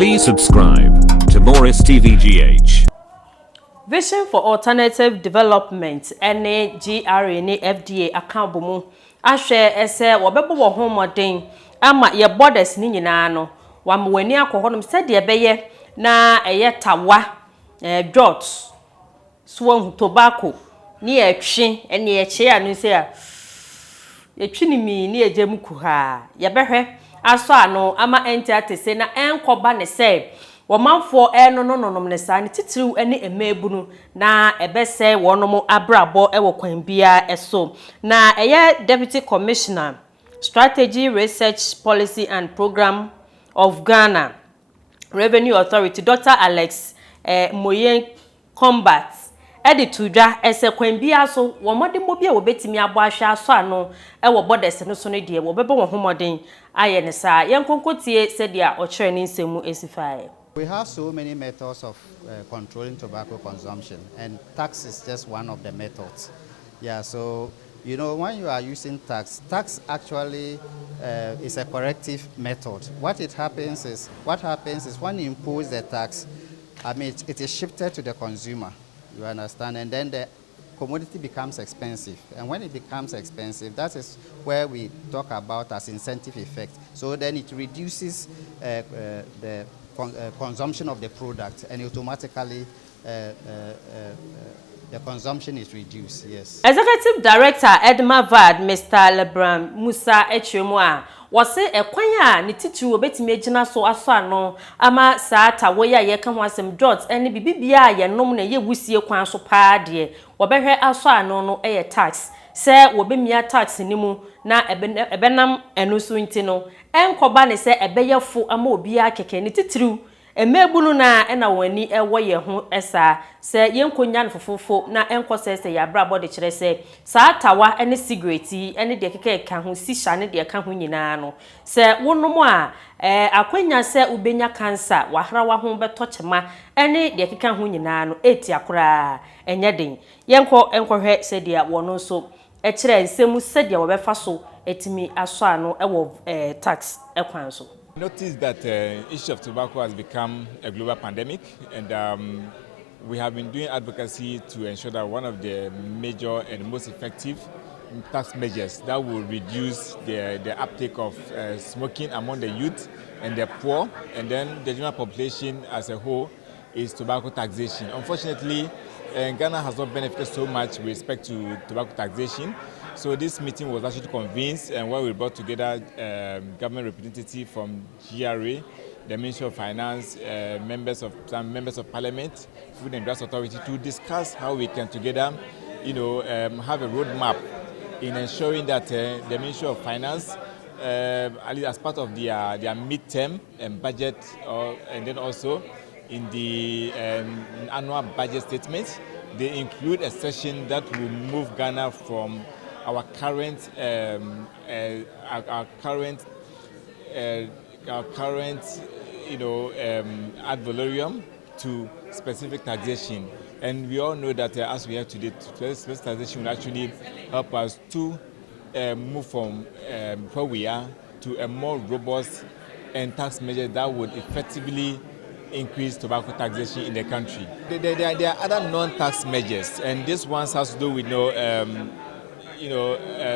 Please subscribe to Morris TVGH. Vision for Alternative Development (GRA) ni FDA account mu ahwe ese wobebo wo homoden ama ye borders ni nyina no wamwani akohonom sede ebeye na eye tawa dot so tobacco ni etwe ene eche anu se a etwi ni mi ni ejemu kuha ye behwe aso ano ama entiate na enkoba ne se womanfo no ne sa ne titiriw ene emebunu na ebese wonom abrabo ewo kwan bia eso na eye Deputy Commissioner Strategy Research Policy and Program of Ghana Revenue Authority Dr. Alex Moyen Combat editudwa ese kwan bia so womode mo bia wobetimi abo ahwe aso ano ewo borders no so ne de wobebe wo homoden aye ne sa yenkonkotie sedia ochre ne nsemu esifae. We have so many methods of controlling tobacco consumption, and tax is just one of the methods. Yeah, so you know when you are using tax actually is a corrective method. What happens is when you impose the tax, I mean it is shifted to the consumer. You understand, and then the commodity becomes expensive, and when it becomes expensive, that is where we talk about as incentive effect. So then it reduces the consumption of the product, and automatically the consumption is reduced. Yes. Executive Director Edma Vad, Mr. Lebram Musa Echemwa, was say a kwanya ni titiri obetimi agina so aso ano ama saa tawo ya ye ka ho asem dots ene bibibia ye nom na ye wusie kwan so paa de wobehwe aso ano no eye tax se wobemia tax ni mu na ebenam enu so nti no enkoba ne se ebeyefo ama obia keke ni titiriw emebunu na ena wani ewo ye ho esa se yenkonya no fofofo na enkose se ya bra body kire se saa tawa ene cigarette ene de keke ka ho Shisha ne de ka ho nyina no se wonom a akwanya se ubenya cancer wahra wa ho beto chema ene de keke ho nyina no eti akora enye den enkohwe se de wono so kire nsemu se de wobefa so etimi aso ano ewo tax ekwan so. Notice that the issue of tobacco has become a global pandemic, and we have been doing advocacy to ensure that one of the major and most effective tax measures that will reduce the uptake of smoking among the youth and the poor, and then the general population as a whole, is tobacco taxation. Unfortunately, Ghana has not benefited so much with respect to tobacco taxation. So this meeting was actually convened, and where we brought together government representatives from GRA, the Ministry of Finance, some members of Parliament, Food and Drugs Authority, to discuss how we can together, have a roadmap in ensuring that the Ministry of Finance, at least as part of their midterm budget, and then also in the annual budget statements, they include a section that will move Ghana from our current ad valorem to specific taxation. And we all know that as we have today, specific taxation will actually help us to move from where we are to a more robust and tax measure that would effectively increase tobacco taxation in the country. There are other non-tax measures, and this one has to do with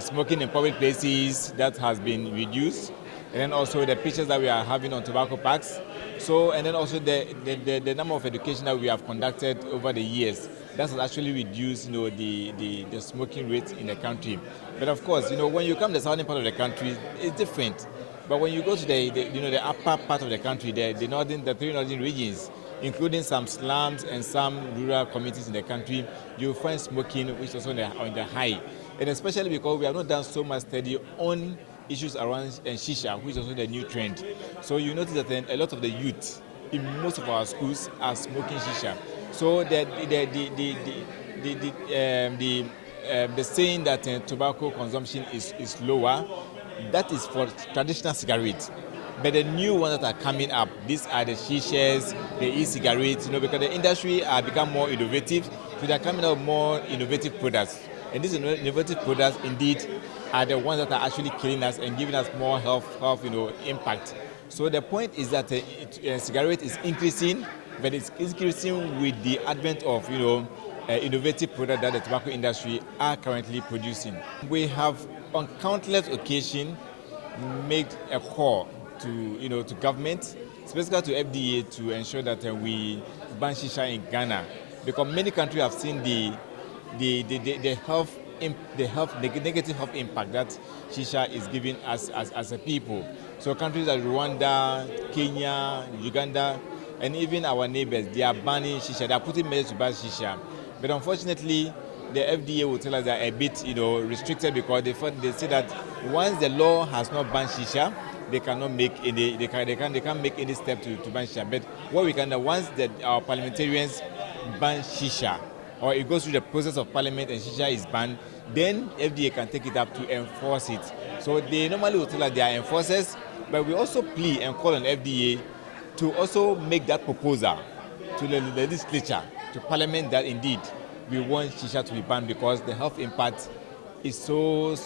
smoking in public places that has been reduced, and then also the pictures that we are having on tobacco packs. So, and then also the number of education that we have conducted over the years, that has actually reduced, the smoking rate in the country. But of course, when you come to the southern part of the country, it's different. But when you go to the upper part of the country, the three northern regions, including some slums and some rural communities in the country, you find smoking which is also on the high. And especially because we have not done so much study on issues around Shisha, which is also the new trend. So you notice that a lot of the youth in most of our schools are smoking Shisha. So the saying that tobacco consumption is lower, that is for traditional cigarettes. But the new ones that are coming up, these are the Shishas, the e-cigarettes, because the industry has become more innovative, so they are coming out with more innovative products. And these innovative products indeed are the ones that are actually killing us and giving us more health impact. So the point is that cigarette is increasing, but it's increasing with the advent of innovative products that the tobacco industry are currently producing. We have on countless occasions made a call to government, specifically to FDA, to ensure that we ban shisha in Ghana, because many countries have seen the negative health impact that shisha is giving us as a people. So countries like Rwanda, Kenya, Uganda, and even our neighbors, they are banning shisha. They are putting measures to ban shisha. But unfortunately, the FDA will tell us they are a bit, restricted, because they say that once the law has not banned shisha, they cannot make any, they can't make any step to ban shisha. But what we can do, once our parliamentarians ban shisha, or it goes through the process of parliament and shisha is banned, then FDA can take it up to enforce it. So they normally will tell us they are enforcers, but we also plea and call on FDA to also make that proposal to the legislature, to parliament, that indeed we want shisha to be banned, because the health impact is so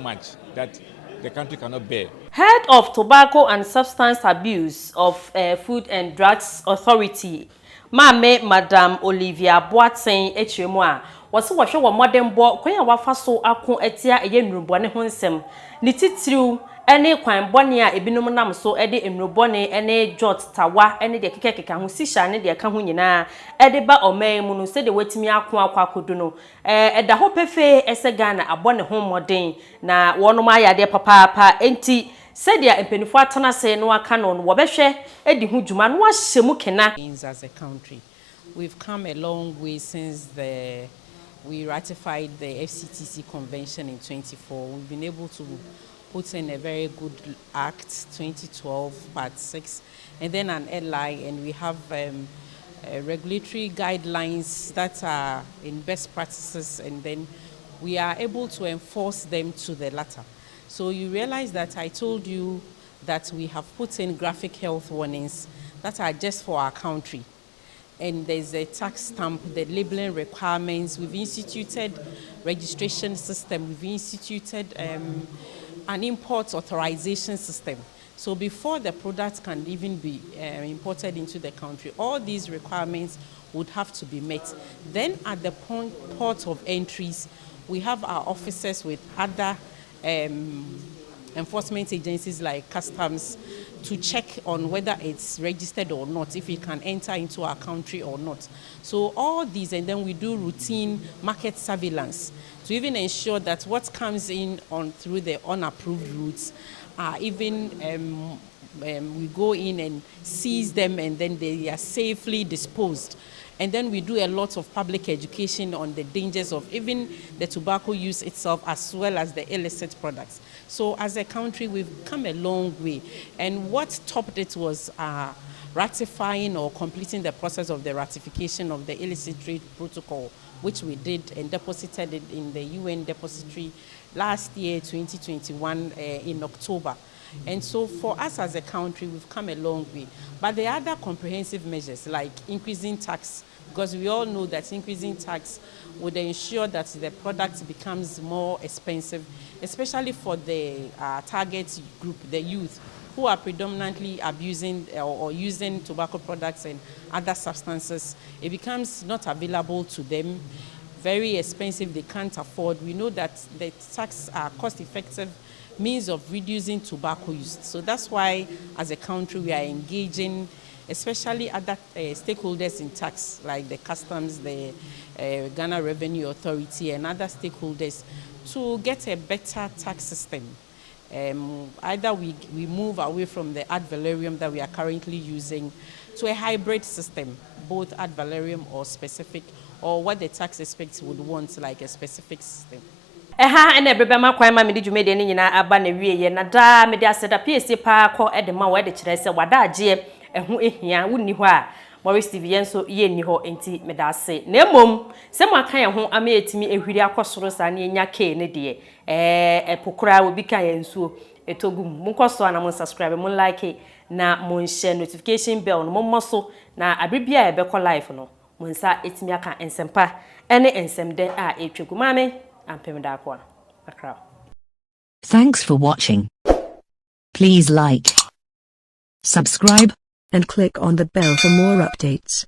much that the country cannot bear. Head of Tobacco and Substance Abuse of Food and Drugs Authority, Madam Olivia Boateng Echiremu a wose wo hwe wo modern bo kwan a wafa so ako etia eye nnurubone ho nsem ne titiriw ene kwan bone a ebinom nam so ede nnurubone ene jot tawa ene de kekeka ho sisha ne de ka ho nyina ede ba oman mu no se de watimi ako akodu no eda ho pefe ese Ghana abone ho modern na wonom ayade papa enti sedia empenifo atana se no aka no wo behwe edi hu djuma no ahyemu kena. As a country, we've come a long way since we ratified the FCTC Convention in 2004. We've been able to put in a very good act, 2012, Part 6, and then an LI, and we have regulatory guidelines that are in best practices, and then we are able to enforce them to the latter. So you realize that I told you that we have put in graphic health warnings that are just for our country. And there's a tax stamp, the labeling requirements. We've instituted registration system. We've instituted an import authorization system. So before the product can even be imported into the country, all these requirements would have to be met. Then at the port of entries, we have our officers with other enforcement agencies like customs to check on whether it's registered or not, if it can enter into our country or not. So all these, and then we do routine market surveillance to even ensure that what comes in through the unapproved routes are even we go in and seize them, and then they are safely disposed. And then we do a lot of public education on the dangers of even the tobacco use itself, as well as the illicit products. So as a country, we've come a long way. And what topped it was ratifying or completing the process of the ratification of the illicit trade protocol, which we did and deposited it in the UN depository last year, 2021, in October. And so for us as a country, we've come a long way. But the other comprehensive measures, like increasing tax, because we all know that increasing tax would ensure that the product becomes more expensive, especially for the target group, the youth, who are predominantly abusing or using tobacco products and other substances. It becomes not available to them, very expensive, they can't afford. We know that the tax are cost-effective means of reducing tobacco use. So that's why, as a country, we are engaging especially other stakeholders in tax, like the customs, the Ghana Revenue Authority, and other stakeholders, to get a better tax system. Either we move away from the ad valorem that we are currently using to a hybrid system, both ad valorem or specific, or what the tax experts would want, like a specific system. Ene bebema kwan ma me di dwumede ne nyina aba na wieye na da me di aseda PSC pa ko edema wa de kire se wada age ehu ehia wonni ho a Maurice TV yenso ye ni ho enti me da ase na emom se mo aka ye ho ama etimi ehwiri akosoro sa na enya ke ne de epokura obi kan yenso etogum mun koso na mun subscribe mun like na mun share notification bell no mo so na abribia e be ko live no mun sa etimi aka ensempa ene ensemde a etwegu mame. Thanks for watching. Please like, subscribe, and click on the bell for more updates.